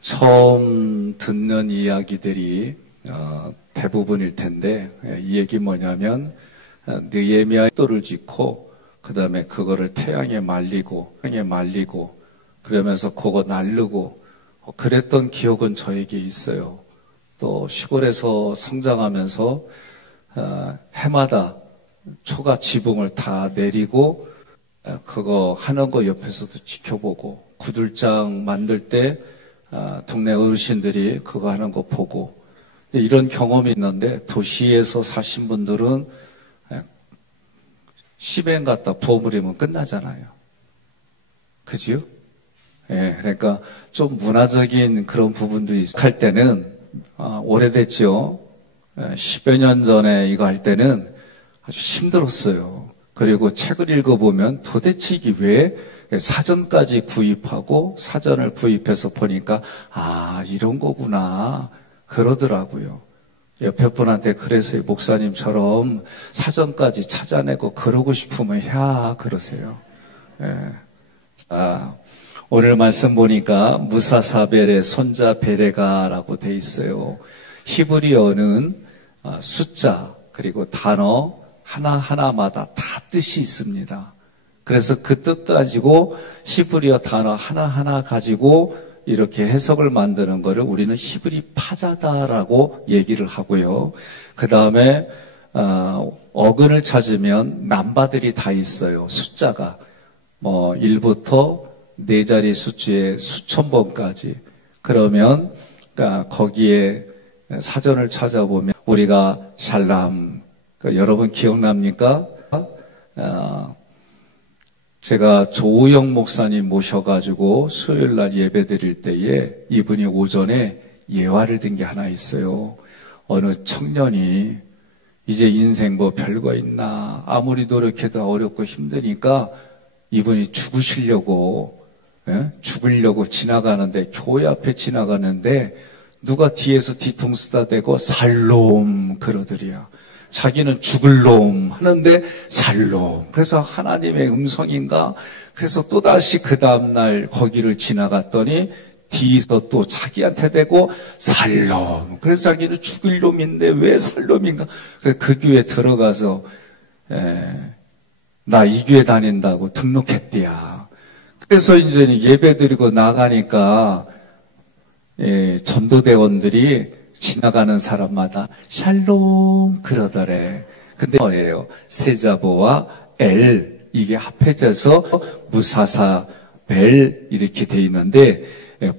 처음 듣는 이야기들이 대부분일 텐데, 이 얘기 뭐냐면 느헤미야의 똘을 짓고 그 다음에 그거를 태양에 말리고 그러면서 그거 날르고 그랬던 기억은 저에게 있어요. 또 시골에서 성장하면서 해마다 초가 지붕을 다 내리고 그거 하는 거 옆에서도 지켜보고, 구들장 만들 때 동네 어르신들이 그거 하는 거 보고, 이런 경험이 있는데, 도시에서 사신 분들은 시멘 갖다 부어버리면 끝나잖아요. 그지요? 예, 그러니까 좀 문화적인 그런 부분들이 할 때는, 오래됐죠. 10여 년 전에 이거 할 때는 아주 힘들었어요. 그리고 책을 읽어보면 도대체 이게 왜 사전까지 구입하고 사전을 구입해서 보니까 이런 거구나 그러더라고요. 옆에 분한테 그래서 목사님처럼 사전까지 찾아내고 그러고 싶으면 그러세요. 예. 오늘 말씀 보니까 무사사벨의 손자 베레가라고 돼 있어요. 히브리어는 숫자 그리고 단어 하나하나마다 다 뜻이 있습니다. 그래서 그 뜻 가지고 히브리어 단어 하나하나 가지고 이렇게 해석을 만드는 거를 우리는 히브리 파자다라고 얘기를 하고요. 그 다음에 어근을 찾으면 남바들이 다 있어요. 숫자가 1부터 4자리 수치의 수천 번까지. 그러면 거기에 사전을 찾아보면 우리가 샬람, 여러분 기억납니까? 제가 조우영 목사님 모셔가지고 수요일날 예배 드릴 때에 이분이 오전에 예화를 든 게 하나 있어요. 어느 청년이 이제 인생 뭐 별거 있나, 아무리 노력해도 어렵고 힘드니까 이분이 죽으려고 지나가는데, 교회 앞에 지나가는데 누가 뒤에서 뒤통수다 대고 살롬 그러더래요. 자기는 죽을 놈 하는데 살롬. 그래서 하나님의 음성인가? 그래서 또다시 그 다음날 거기를 지나갔더니 뒤에서 또 자기한테 대고 살롬. 그래서 자기는 죽을 놈인데 왜 살롬인가? 그래서 그 교회 들어가서 나 이 교회 다닌다고 등록했대야. 그래서 이제 예배 드리고 나가니까 전도대원들이 지나가는 사람마다 샬롬 그러더래. 근데 뭐예요? 세자보와 엘 이게 합해져서 무사사 벨 이렇게 돼 있는데,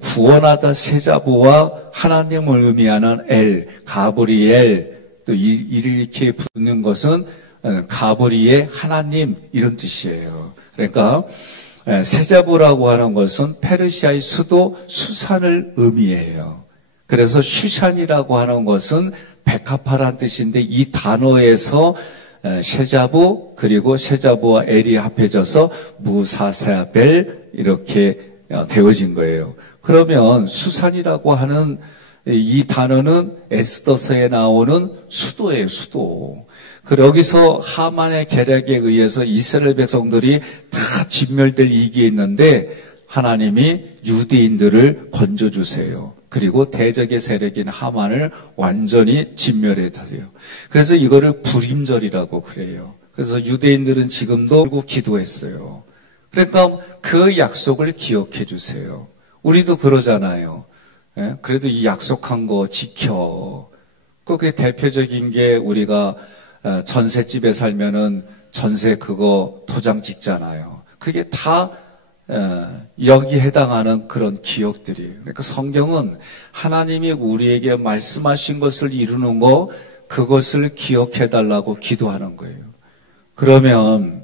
구원하다 세자보와 하나님을 의미하는 엘, 가브리엘, 또 이렇게 붙는 것은 가브리의 하나님 이런 뜻이에요. 그러니까 세자보라고 하는 것은 페르시아의 수도 수산을 의미해요. 그래서 슈샨이라고 하는 것은 백합화란 뜻인데, 이 단어에서 세자보 그리고 세자보와 엘이 합해져서 무사사벨 이렇게 되어진 거예요. 그러면 수산이라고 하는 이 단어는 에스더서에 나오는 수도예요, 수도. 그리고 여기서 하만의 계략에 의해서 이스라엘 백성들이 다 진멸될 위기에 있는데 하나님이 유대인들을 건져주세요. 그리고 대적의 세력인 하만을 완전히 진멸해주세요. 그래서 이거를 불임절이라고 그래요. 그래서 유대인들은 지금도 기도했어요. 그러니까 그 약속을 기억해 주세요. 우리도 그러잖아요. 그래도 이 약속한 거 지켜. 그게 대표적인 게 우리가 전셋집에 살면은 전세 그거 도장 찍잖아요. 그게 다 여기에 해당하는 그런 기억들이에요. 그러니까 성경은 하나님이 우리에게 말씀하신 것을 이루는 거, 그것을 기억해 달라고 기도하는 거예요. 그러면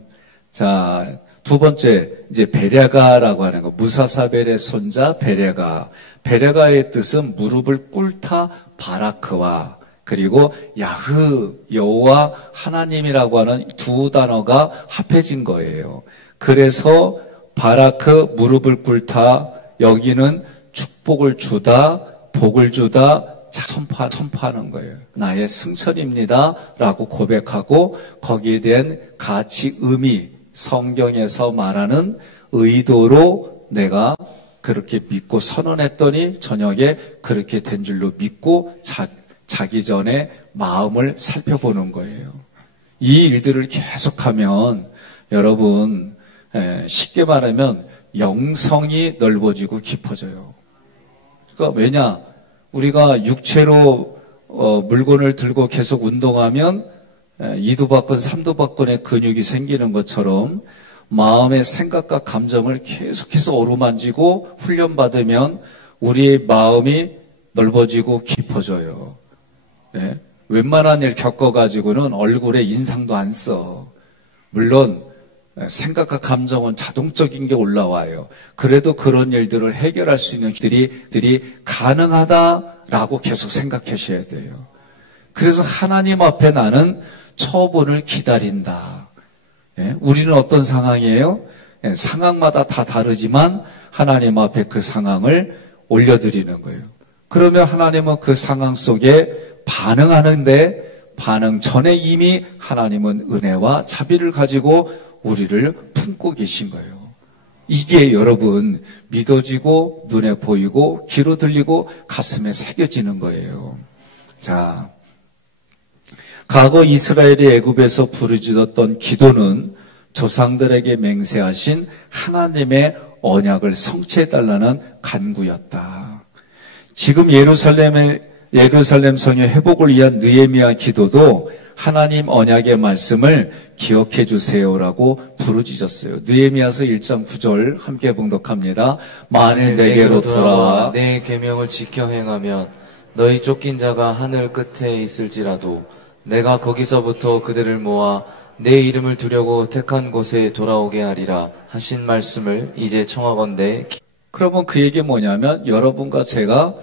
자, 두 번째 이제 베레가라고 하는 거, 무사사벨의 손자 베레가. 베레가의 뜻은 무릎을 꿇다 바라크와, 그리고 야흐 여호와 하나님이라고 하는 두 단어가 합해진 거예요. 그래서 바라크 무릎을 꿇다, 여기는 축복을 주다, 복을 주다, 선포하는 거예요. 나의 승천입니다 라고 고백하고, 거기에 대한 가치, 의미, 성경에서 말하는 의도로 내가 그렇게 믿고 선언했더니 저녁에 그렇게 된 줄로 믿고 자기 전에 마음을 살펴보는 거예요. 이 일들을 계속하면 여러분 쉽게 말하면 영성이 넓어지고 깊어져요. 그러니까 왜냐? 우리가 육체로 물건을 들고 계속 운동하면 2두박근, 3두박근의 근육이 생기는 것처럼 마음의 생각과 감정을 계속해서 어루만지고 훈련받으면 우리의 마음이 넓어지고 깊어져요. 네? 웬만한 일 겪어가지고는 얼굴에 인상도 안 써. 물론 생각과 감정은 자동적인 게 올라와요. 그래도 그런 일들을 해결할 수 있는 일들이 가능하다라고 계속 생각하셔야 돼요. 그래서 하나님 앞에 나는 처분을 기다린다. 예? 우리는 어떤 상황이에요? 예, 상황마다 다 다르지만 하나님 앞에 그 상황을 올려드리는 거예요. 그러면 하나님은 그 상황 속에 반응하는데 반응 전에 이미 하나님은 은혜와 자비를 가지고 우리를 품고 계신 거예요. 이게 여러분 믿어지고 눈에 보이고 귀로 들리고 가슴에 새겨지는 거예요. 자, 과거 이스라엘이 애굽에서 부르짖었던 기도는 조상들에게 맹세하신 하나님의 언약을 성취해달라는 간구였다. 지금 예루살렘 성의 회복을 위한 느헤미야 기도도 하나님 언약의 말씀을 기억해 주세요라고 부르짖었어요. 느헤미야서 1장 9절 함께 봉독합니다. 만일 내게로 돌아와 내 계명을 지켜 행하면 너희 쫓긴 자가 하늘 끝에 있을지라도 내가 거기서부터 그들을 모아 내 이름을 두려고 택한 곳에 돌아오게 하리라 하신 말씀을 이제 청하건대. 그러면 그 얘기 뭐냐면 여러분과 제가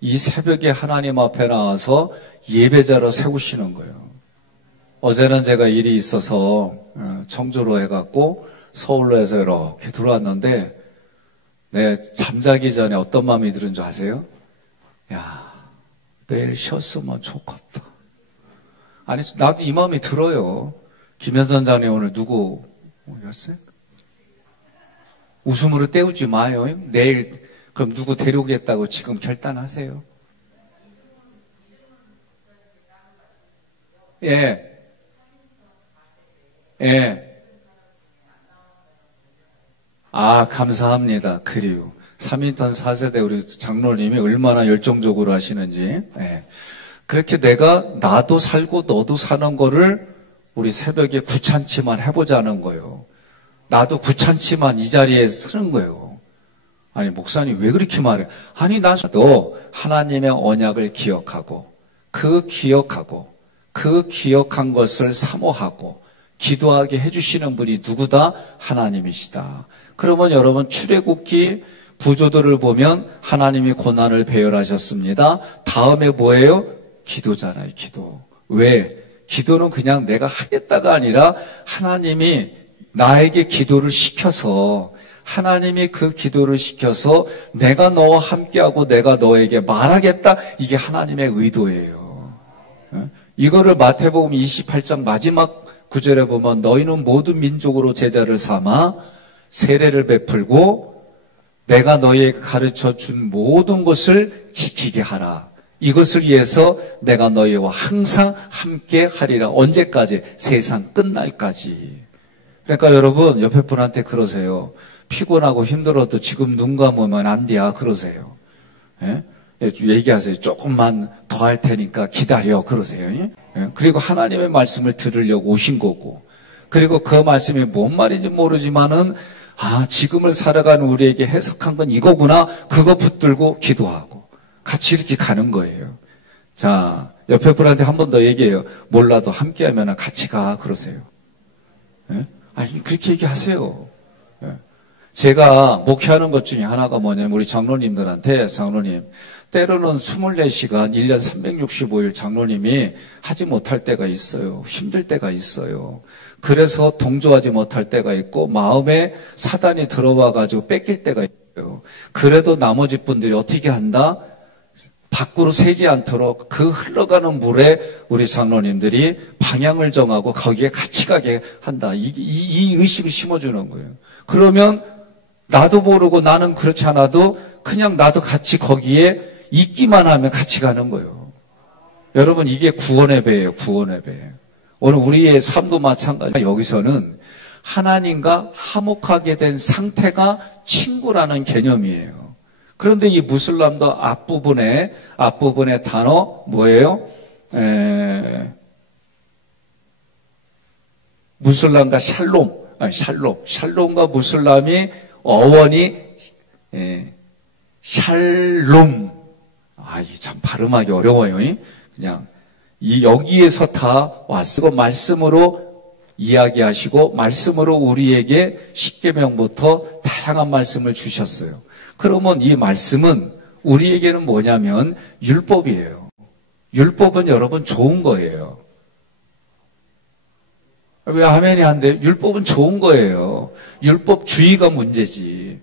이 새벽에 하나님 앞에 나와서 예배자로 세우시는 거예요. 어제는 제가 일이 있어서 청주로 해갖고 서울로 해서 이렇게 들어왔는데 잠자기 전에 어떤 마음이 드는 줄 아세요? 야, 내일 쉬었으면 좋겠다. 아니, 나도 이 마음이 들어요. 김현선 장님 오늘 누구 오셨어요? 웃음으로 때우지 마요. 내일 그럼 누구 데려오겠다고 지금 결단하세요. 예. 예. 아, 감사합니다. 그리고 3인턴 4세대 우리 장로님이 얼마나 열정적으로 하시는지. 예. 그렇게 나도 살고 너도 사는 거를 우리 새벽에 구찬치만 해보자는 거예요. 나도 구찬치만 이 자리에 서는 거예요. 아니, 목사님 왜 그렇게 말해? 아니, 나도 하나님의 언약을 기억하고 그 기억한 것을 사모하고 기도하게 해주시는 분이 누구다? 하나님이시다. 그러면 여러분 출애굽기 구조도를 보면 하나님이 고난을 배열하셨습니다. 다음에 뭐예요? 기도잖아요. 기도. 왜? 기도는 그냥 내가 하겠다가 아니라 하나님이 나에게 기도를 시켜서 하나님이 그 기도를 시켜서 내가 너와 함께하고 내가 너에게 말하겠다. 이게 하나님의 의도예요. 이거를 마태복음 28장 마지막 구절에 보면 너희는 모든 민족으로 제자를 삼아 세례를 베풀고 내가 너희에게 가르쳐 준 모든 것을 지키게 하라. 이것을 위해서 내가 너희와 항상 함께 하리라. 언제까지? 세상 끝날까지. 그러니까 여러분 옆에 분한테 그러세요. 피곤하고 힘들어도 지금 눈 감으면 안 돼야 그러세요. 예? 얘기하세요. 조금만 더 할 테니까 기다려 그러세요. 예? 그리고 하나님의 말씀을 들으려고 오신 거고 그리고 그 말씀이 뭔 말인지 모르지만은 지금을 살아가는 우리에게 해석한 건 이거구나. 그거 붙들고 기도하고 같이 이렇게 가는 거예요. 자, 옆에 분한테 한 번 더 얘기해요. 몰라도 함께하면 같이 가 그러세요. 예? 아니 그렇게 얘기하세요. 예. 제가 목회하는 것 중에 하나가 뭐냐면 우리 장로님들한테 장로님 때로는 24시간 1년 365일 장로님이 하지 못할 때가 있어요. 힘들 때가 있어요. 그래서 동조하지 못할 때가 있고 마음에 사단이 들어와 가지고 뺏길 때가 있어요. 그래도 나머지 분들이 어떻게 한다? 밖으로 새지 않도록 그 흘러가는 물에 우리 장로님들이 방향을 정하고 거기에 같이 가게 한다. 이 의식을 심어주는 거예요. 그러면 나도 모르고 나는 그렇지 않아도 그냥 나도 같이 거기에 있기만 하면 같이 가는 거예요. 여러분, 이게 구원의 배예요. 구원의 배. 오늘 우리의 삶도 마찬가지예요. 여기서는 하나님과 화목하게 된 상태가 친구라는 개념이에요. 그런데 이 무슬람도 앞부분에 단어 뭐예요? 무슬람과 샬롬과 무슬람이 어원이 샬롬. 이 참 발음하기 어려워요. 그냥 여기에서 다 왔어요. 말씀으로 이야기하시고 말씀으로 우리에게 십계명부터 다양한 말씀을 주셨어요. 그러면 이 말씀은 우리에게는 뭐냐면 율법이에요. 율법은 여러분 좋은 거예요. 왜 아멘이 안 돼요? 율법은 좋은 거예요. 율법주의가 문제지.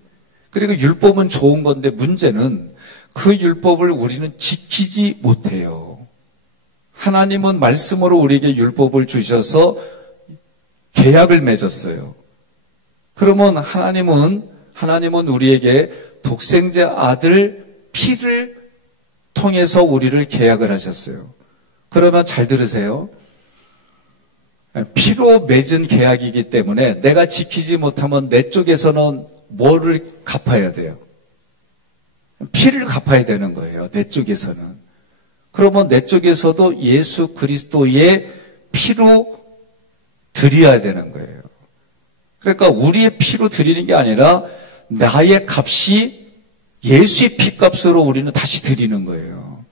그리고 율법은 좋은 건데 문제는 그 율법을 우리는 지키지 못해요. 하나님은 말씀으로 우리에게 율법을 주셔서 계약을 맺었어요. 그러면 하나님은 우리에게 독생자 아들 피를 통해서 우리를 계약을 하셨어요. 그러면 잘 들으세요. 피로 맺은 계약이기 때문에 내가 지키지 못하면 내 쪽에서는 뭐를 갚아야 돼요? 피를 갚아야 되는 거예요. 내 쪽에서는. 그러면 내 쪽에서도 예수 그리스도의 피로 드려야 되는 거예요. 그러니까 우리의 피로 드리는 게 아니라 나의 값이 예수의 피값으로 우리는 다시 드리는 거예요.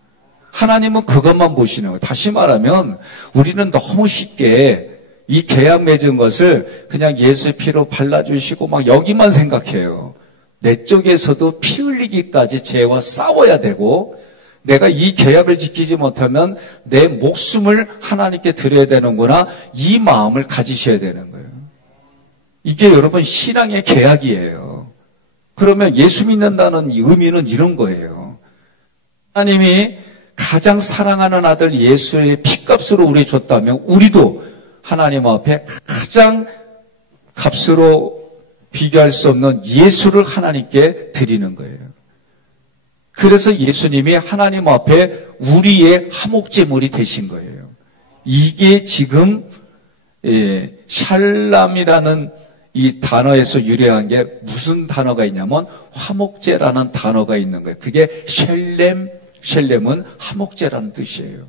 하나님은 그것만 보시는 거예요. 다시 말하면 우리는 너무 쉽게 이 계약 맺은 것을 그냥 예수의 피로 발라주시고 막 여기만 생각해요. 내 쪽에서도 피 흘리기까지 죄와 싸워야 되고 내가 이 계약을 지키지 못하면 내 목숨을 하나님께 드려야 되는구나. 이 마음을 가지셔야 되는 거예요. 이게 여러분 신앙의 계약이에요. 그러면 예수 믿는다는 의미는 이런 거예요. 하나님이 가장 사랑하는 아들 예수의 피값으로 우리 줬다면 우리도 하나님 앞에 가장 값으로 비교할 수 없는 예수를 하나님께 드리는 거예요. 그래서 예수님이 하나님 앞에 우리의 화목제물이 되신 거예요. 이게 지금 샬람이라는 이 단어에서 유래한 게 무슨 단어가 있냐면 화목제라는 단어가 있는 거예요. 그게 샬렘은 화목제라는 뜻이에요.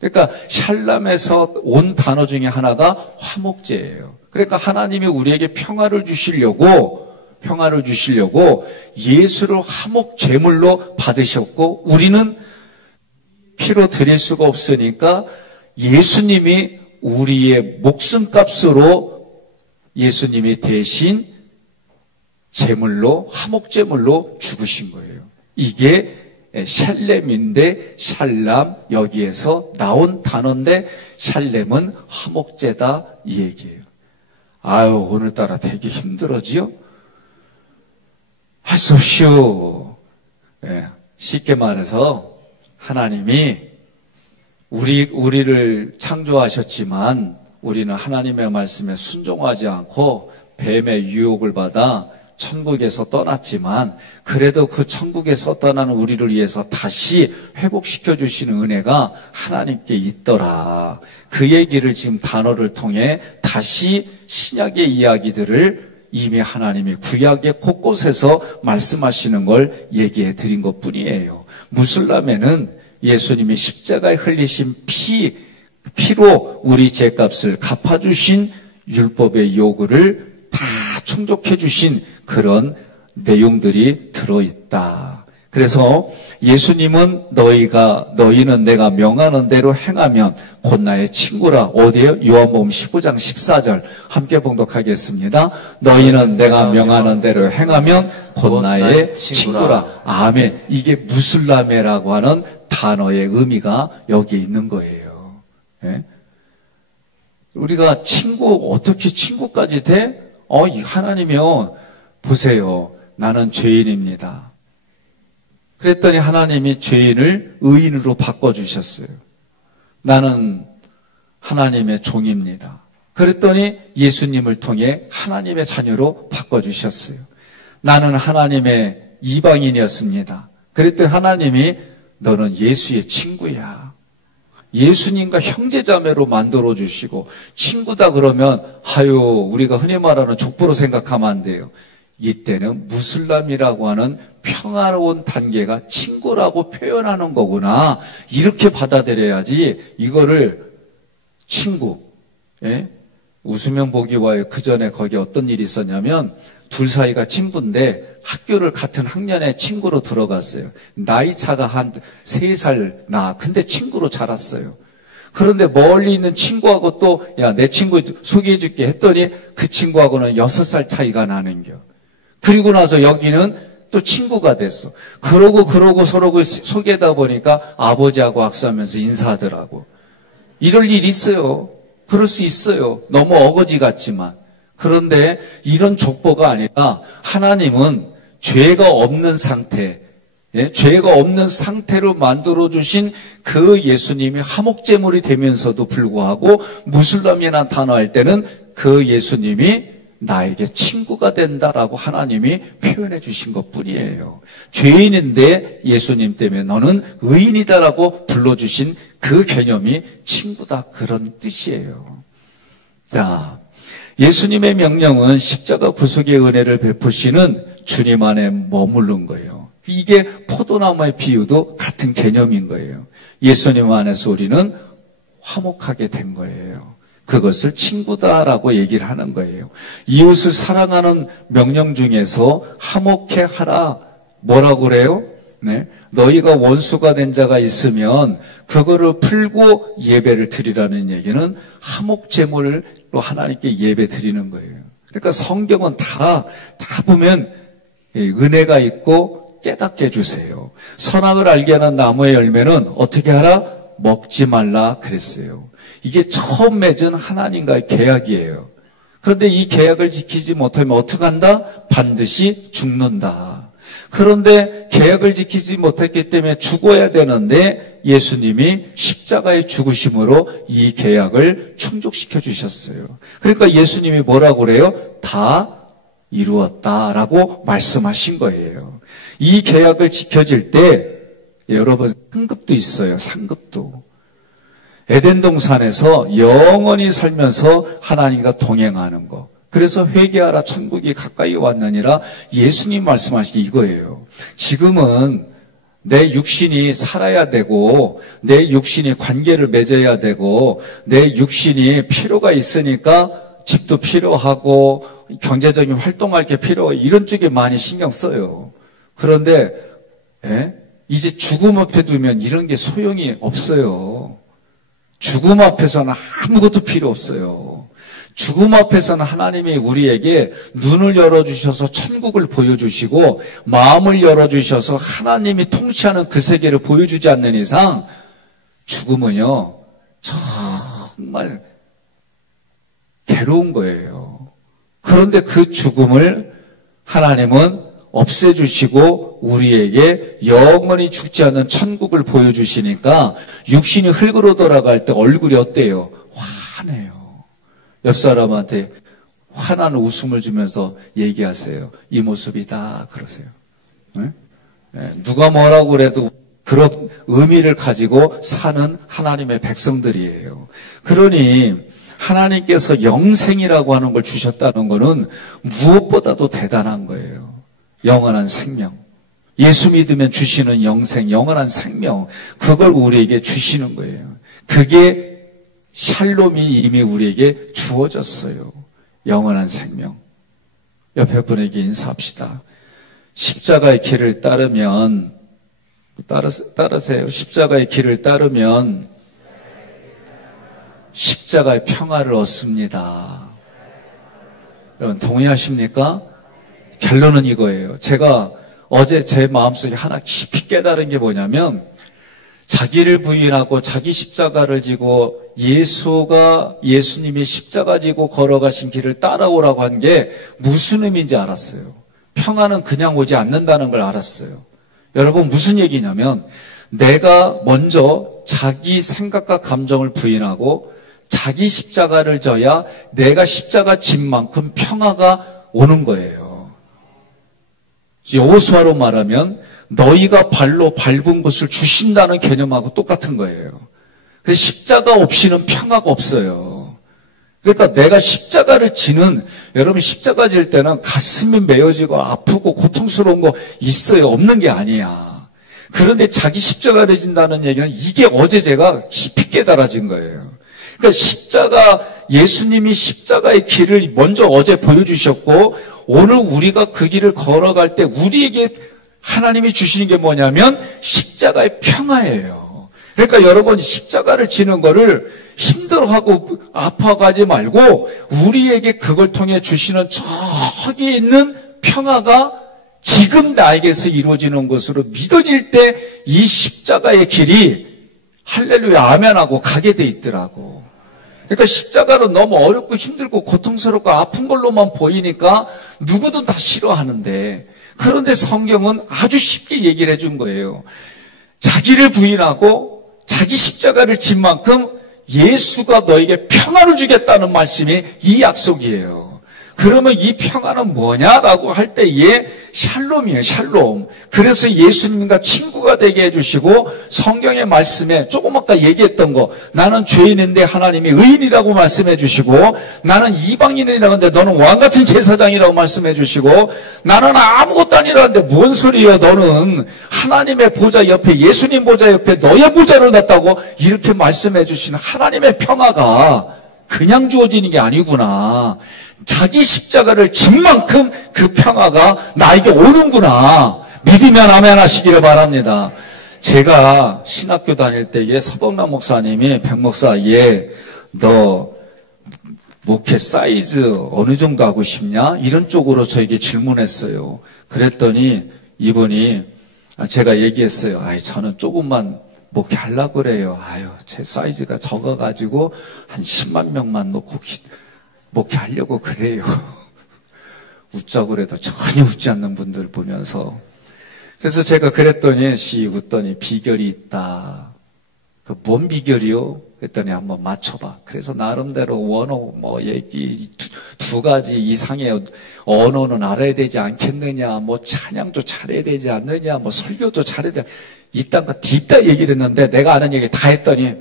그러니까 샬람에서 온 단어 중에 하나가 화목제예요. 그러니까 하나님이 우리에게 평화를 주시려고 예수를 화목 제물로 받으셨고 우리는 피로 드릴 수가 없으니까 예수님이 우리의 목숨값으로 예수님이 대신 제물로 화목 제물로 죽으신 거예요. 이게 샬렘인데 샬람 여기에서 나온 단어인데 샬렘은 화목제다 이 얘기예요. 오늘따라 되게 힘들어지요? 할 수 없이요. 쉽게 말해서 하나님이 우리를 창조하셨지만 우리는 하나님의 말씀에 순종하지 않고 뱀의 유혹을 받아 천국에서 떠났지만 그래도 그 천국에서 떠나는 우리를 위해서 다시 회복시켜 주시는 은혜가 하나님께 있더라. 그 얘기를 지금 단어를 통해 다시 신약의 이야기들을 이미 하나님이 구약의 곳곳에서 말씀하시는 걸 얘기해 드린 것 뿐이에요. 무슬람에는 예수님이 십자가에 흘리신 피로 우리 죄값을 갚아주신 율법의 요구를 다 충족해 주신 그런 내용들이 들어있다. 그래서 예수님은 너희는 내가 명하는 대로 행하면 곧 나의 친구라. 어디에요? 요한복음 15장 14절 함께 봉독하겠습니다. 너희는 내가 명하는 대로 행하면 곧 나의 친구라. 아멘. 이게 무슬라메라고 하는 단어의 의미가 여기에 있는 거예요. 예? 우리가 어떻게 친구까지 돼? 이 하나님이요. 보세요. 나는 죄인입니다. 그랬더니 하나님이 죄인을 의인으로 바꿔주셨어요. 나는 하나님의 종입니다. 그랬더니 예수님을 통해 하나님의 자녀로 바꿔주셨어요. 나는 하나님의 이방인이었습니다. 그랬더니 하나님이 너는 예수의 친구야. 예수님과 형제자매로 만들어주시고 친구다 그러면 우리가 흔히 말하는 족보로 생각하면 안 돼요. 이때는 무슬람이라고 하는 평화로운 단계가 친구라고 표현하는 거구나. 이렇게 받아들여야지 이거를 친구. 예? 웃으면 보기 와요. 그 전에 거기 어떤 일이 있었냐면 둘 사이가 친구인데 학교를 같은 학년에 친구로 들어갔어요. 나이 차가 한 3살 나. 근데 친구로 자랐어요. 그런데 멀리 있는 친구하고 또 야, 내 친구 소개해 줄게 했더니 그 친구하고는 6살 차이가 나는겨. 그리고 나서 여기는 또 친구가 됐어. 그러고 서로 소개하다 보니까 아버지하고 악수하면서 인사하더라고. 이럴 일 있어요. 그럴 수 있어요. 너무 어거지 같지만. 그런데 이런 족보가 아니라 하나님은 죄가 없는 상태, 죄가 없는 상태로 만들어주신 그 예수님이 화목제물이 되면서도 불구하고 무슬람이 나타날 때는 그 예수님이 나에게 친구가 된다라고 하나님이 표현해 주신 것뿐이에요. 죄인인데 예수님 때문에 너는 의인이다라고 불러주신 그 개념이 친구다, 그런 뜻이에요. 자, 예수님의 명령은 십자가 구속의 은혜를 베푸시는 주님 안에 머무른 거예요. 이게 포도나무의 비유도 같은 개념인 거예요. 예수님 안에서 우리는 화목하게 된 거예요. 그것을 친구다라고 얘기를 하는 거예요. 이웃을 사랑하는 명령 중에서 화목해 하라. 뭐라고 그래요? 네. 너희가 원수가 된 자가 있으면 그거를 풀고 예배를 드리라는 얘기는 화목제물로 하나님께 예배 드리는 거예요. 그러니까 성경은 다 보면 은혜가 있고 깨닫게 해주세요. 선악을 알게 하는 나무의 열매는 어떻게 하라? 먹지 말라 그랬어요. 이게 처음 맺은 하나님과의 계약이에요. 그런데 이 계약을 지키지 못하면 어떻게 한다? 반드시 죽는다. 그런데 계약을 지키지 못했기 때문에 죽어야 되는데 예수님이 십자가의 죽으심으로 이 계약을 충족시켜 주셨어요. 그러니까 예수님이 뭐라고 그래요? 다 이루었다라고 말씀하신 거예요. 이 계약을 지켜질 때 여러분 상급도 있어요. 상급도. 에덴 동산에서 영원히 살면서 하나님과 동행하는 거. 그래서 회개하라 천국이 가까이 왔느니라 예수님 말씀하신 게 이거예요. 지금은 내 육신이 살아야 되고 내 육신이 관계를 맺어야 되고 내 육신이 필요가 있으니까 집도 필요하고 경제적인 활동할 게 필요하고 이런 쪽에 많이 신경 써요. 그런데 이제 죽음 앞에 두면 이런 게 소용이 없어요. 죽음 앞에서는 아무것도 필요 없어요. 죽음 앞에서는 하나님이 우리에게 눈을 열어주셔서 천국을 보여주시고 마음을 열어주셔서 하나님이 통치하는 그 세계를 보여주지 않는 이상 죽음은요 정말 괴로운 거예요. 그런데 그 죽음을 하나님은 없애주시고 우리에게 영원히 죽지 않는 천국을 보여주시니까 육신이 흙으로 돌아갈 때 얼굴이 어때요? 환해요. 옆 사람한테 환한 웃음을 주면서 얘기하세요. 이 모습이다 그러세요. 네? 누가 뭐라고 그래도 그런 의미를 가지고 사는 하나님의 백성들이에요. 그러니 하나님께서 영생이라고 하는 걸 주셨다는 것은 무엇보다도 대단한 거예요. 영원한 생명. 예수 믿으면 주시는 영생, 영원한 생명. 그걸 우리에게 주시는 거예요. 그게 샬롬이 이미 우리에게 주어졌어요. 영원한 생명. 옆에 분에게 인사합시다. 십자가의 길을 따르면, 따르세요. 십자가의 길을 따르면 십자가의 평화를 얻습니다. 여러분 동의하십니까? 결론은 이거예요. 제가 어제 제 마음속에 하나 깊이 깨달은 게 뭐냐면 자기를 부인하고 자기 십자가를 지고 예수님이 십자가 지고 걸어가신 길을 따라오라고 한 게 무슨 의미인지 알았어요. 평화는 그냥 오지 않는다는 걸 알았어요. 여러분 무슨 얘기냐면 내가 먼저 자기 생각과 감정을 부인하고 자기 십자가를 져야 내가 십자가 진 만큼 평화가 오는 거예요. 여호수아로 말하면 너희가 발로 밟은 것을 주신다는 개념하고 똑같은 거예요. 그래서 십자가 없이는 평화가 없어요. 그러니까 내가 십자가를 지는, 여러분 십자가 질 때는 가슴이 메어지고 아프고 고통스러운 거 있어요. 없는 게 아니야. 그런데 자기 십자가를 진다는 얘기는 이게 어제 제가 깊이 깨달아진 거예요. 그러니까 십자가, 예수님이 십자가의 길을 먼저 어제 보여주셨고 오늘 우리가 그 길을 걸어갈 때 우리에게 하나님이 주시는 게 뭐냐면 십자가의 평화예요. 그러니까 여러분 십자가를 지는 거를 힘들어하고 아파가지 말고 우리에게 그걸 통해 주시는 저기 있는 평화가 지금 나에게서 이루어지는 것으로 믿어질 때 이 십자가의 길이 할렐루야 아멘하고 가게 돼 있더라고. 그러니까 십자가는 너무 어렵고 힘들고 고통스럽고 아픈 걸로만 보이니까 누구든 다 싫어하는데, 그런데 성경은 아주 쉽게 얘기를 해준 거예요. 자기를 부인하고 자기 십자가를 진 만큼 예수가 너에게 평화를 주겠다는 말씀이 이 약속이에요. 그러면 이 평화는 뭐냐라고 할 때에 샬롬이에요. 샬롬. 그래서 예수님과 친구가 되게 해주시고 성경의 말씀에 조금 아까 얘기했던 거, 나는 죄인인데 하나님이 의인이라고 말씀해 주시고, 나는 이방인이라고 하는데 너는 왕같은 제사장이라고 말씀해 주시고, 나는 아무것도 아니라는데 뭔 소리야 너는 하나님의 보좌 옆에, 예수님 보좌 옆에 너의 보좌를 놨다고 이렇게 말씀해 주시는 하나님의 평화가 그냥 주어지는 게 아니구나. 자기 십자가를 진 만큼 그 평화가 나에게 오는구나. 믿으면 아멘 하시기를 바랍니다. 제가 신학교 다닐 때에 서범남 목사님이 백 목사, 너 목회 사이즈 어느 정도 하고 싶냐? 이런 쪽으로 저에게 질문했어요. 그랬더니 이분이, 제가 얘기했어요. 저는 조금만 목회하려고 그래요. 제 사이즈가 적어가지고 한 10만 명만 놓고 목회하려고 그래요. 웃자고 그래도 전혀 웃지 않는 분들 보면서. 그래서 제가 그랬더니 웃더니 비결이 있다. 뭔 비결이요? 그랬더니 한번 맞춰봐. 그래서 나름대로 원어 얘기 두 가지 이상의 언어는 알아야 되지 않겠느냐, 찬양도 잘해야 되지 않느냐, 설교도 잘해야 되지, 이딴 뒷다 얘기를 했는데 내가 아는 얘기 다 했더니,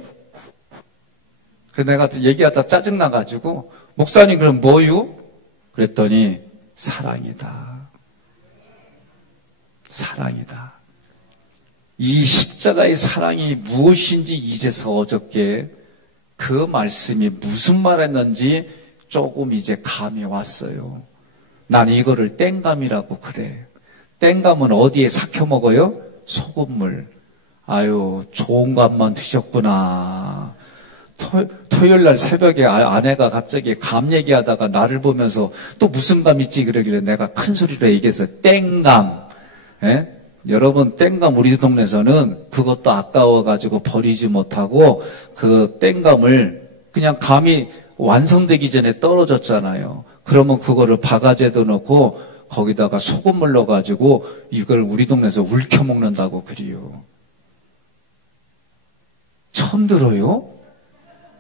내가 얘기하다 짜증나가지고, 목사님 그럼 뭐요? 그랬더니 사랑이다. 사랑이다. 이 십자가의 사랑이 무엇인지 이제서 어저께 그 말씀이 무슨 말했는지 조금 이제 감이 왔어요. 난 이거를 땡감이라고 그래. 땡감은 어디에 삭혀 먹어요? 소금물. 좋은 것만 드셨구나. 토요일 날 새벽에 아내가 갑자기 감 얘기하다가 나를 보면서 또 무슨 감 있지 그러길래 내가 큰 소리로 얘기해서 땡감. 여러분 땡감 우리 동네에서는 그것도 아까워가지고 버리지 못하고 그 땡감을 그냥 감이 완성되기 전에 떨어졌잖아요. 그러면 그거를 바가지에도 넣고 거기다가 소금물 넣어가지고 이걸 우리 동네에서 울켜 먹는다고 그래요. 처음 들어요?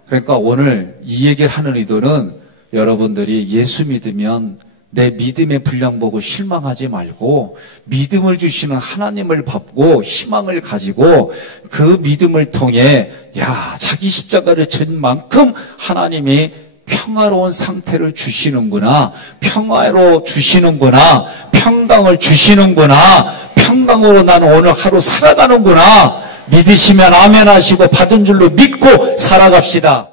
그러니까 오늘 이 얘기를 하는 의도는 여러분들이 예수 믿으면 내 믿음의 분량 보고 실망하지 말고 믿음을 주시는 하나님을 받고 희망을 가지고 그 믿음을 통해 자기 십자가를 진 만큼 하나님이 평화로운 상태를 주시는구나, 평화로 주시는구나, 평강을 주시는구나, 평강으로 나는 오늘 하루 살아가는구나. 믿으시면 아멘 하시고 받은 줄로 믿고 살아갑시다.